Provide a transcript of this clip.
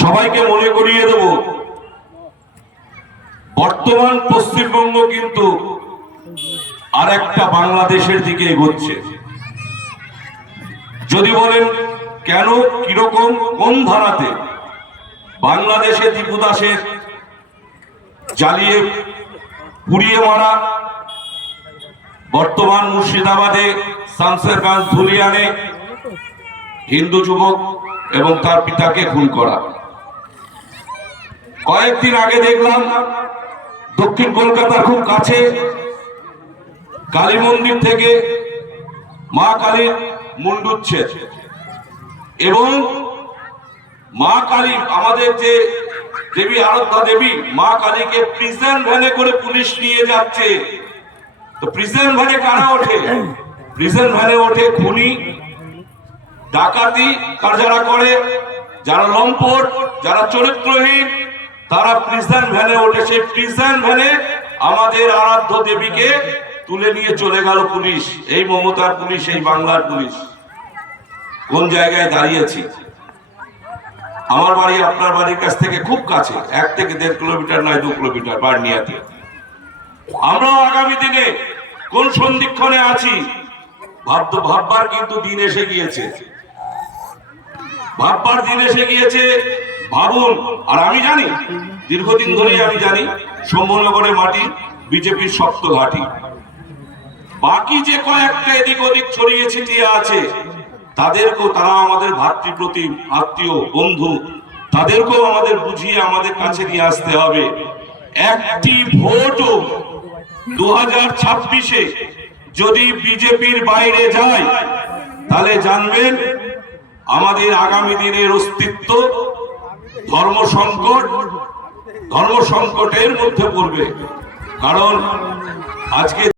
সবাইকে মনে করিয়ে দেব, বর্তমান পশ্চিমবঙ্গ কিন্তু আর একটা বাংলাদেশের দিকে এগোচ্ছে। যদি বলেন কেন, কিরকম, কোন ধারাতে, বাংলাদেশে দীপু দাসের জ্বালিয়ে পুড়িয়ে মারা, বর্তমান মুর্শিদাবাদে শামসেরগঞ্জ ধুলিয়ানে হিন্দু যুবক এবং তার পিতাকে খুন করা। কয়েকদিন আগে দেখলাম দক্ষিণ কলকাতার খুব কাছে কালী মন্দির থেকে মা কালীর মুন্ডুচ্ছেদ এবং মা কালী, আমাদের যে দেবী আরাধ্যা দেবী মা কালীকে প্রিজন ভ্যানে করে পুলিশ নিয়ে যাচ্ছে। তো প্রিজন ভ্যানে কারা ওঠে? প্রিজন ভ্যানে ওঠে খুনি, ডাকাতি যারা করে, যারা লম্পট, যারা চরিত্রহীন, তারা প্রিজন ভ্যানে ওঠে। সেই প্রিজন ভ্যানে আমাদের আরাধ্য দেবীকে তুলে নিয়ে চলে গেল পুলিশ। এই মমতার পুলিশ, এই বাংলার পুলিশ। কোন জায়গায় দাঁড়িয়েছি? আমার বাড়ি আপনার বাড়ির কাছ থেকে খুব কাছে, 1 থেকে 1.5 কিলোমিটার নয় 2 কিলোমিটার বারনিয়াতে। আমরাও আগামী দিনে কোন সন্ধিক্ষণে আছি ভাববার কিন্তু দিন এসে গিয়েছে, ভাববার দিন এসে গিয়েছে। ভাবুন। আর আমি জানি, দীর্ঘদিন ধরেই আমি জানি, শম্ভুনগরের মাটি বিজেপির শক্ত ঘাঁটি। বাকি যে কয়েকটা এদিক ওদিক ছড়িয়ে ছিটিয়ে আছে, তাদেরকেও, তারা আমাদের ভাতৃপ্রতিম, আত্মীয়, বন্ধু, তাদেরকেও আমাদের বুঝিয়ে আমাদের কাছে নিয়ে আসতে হবে। একটি ভোটও 2026-এ যদি বিজেপির বাইরে যায়, তাহলে জানবেন আমাদের আগামী দিনের অস্তিত্ব ধর্ম সংকটের মধ্যে পড়বে। কারণ আজকে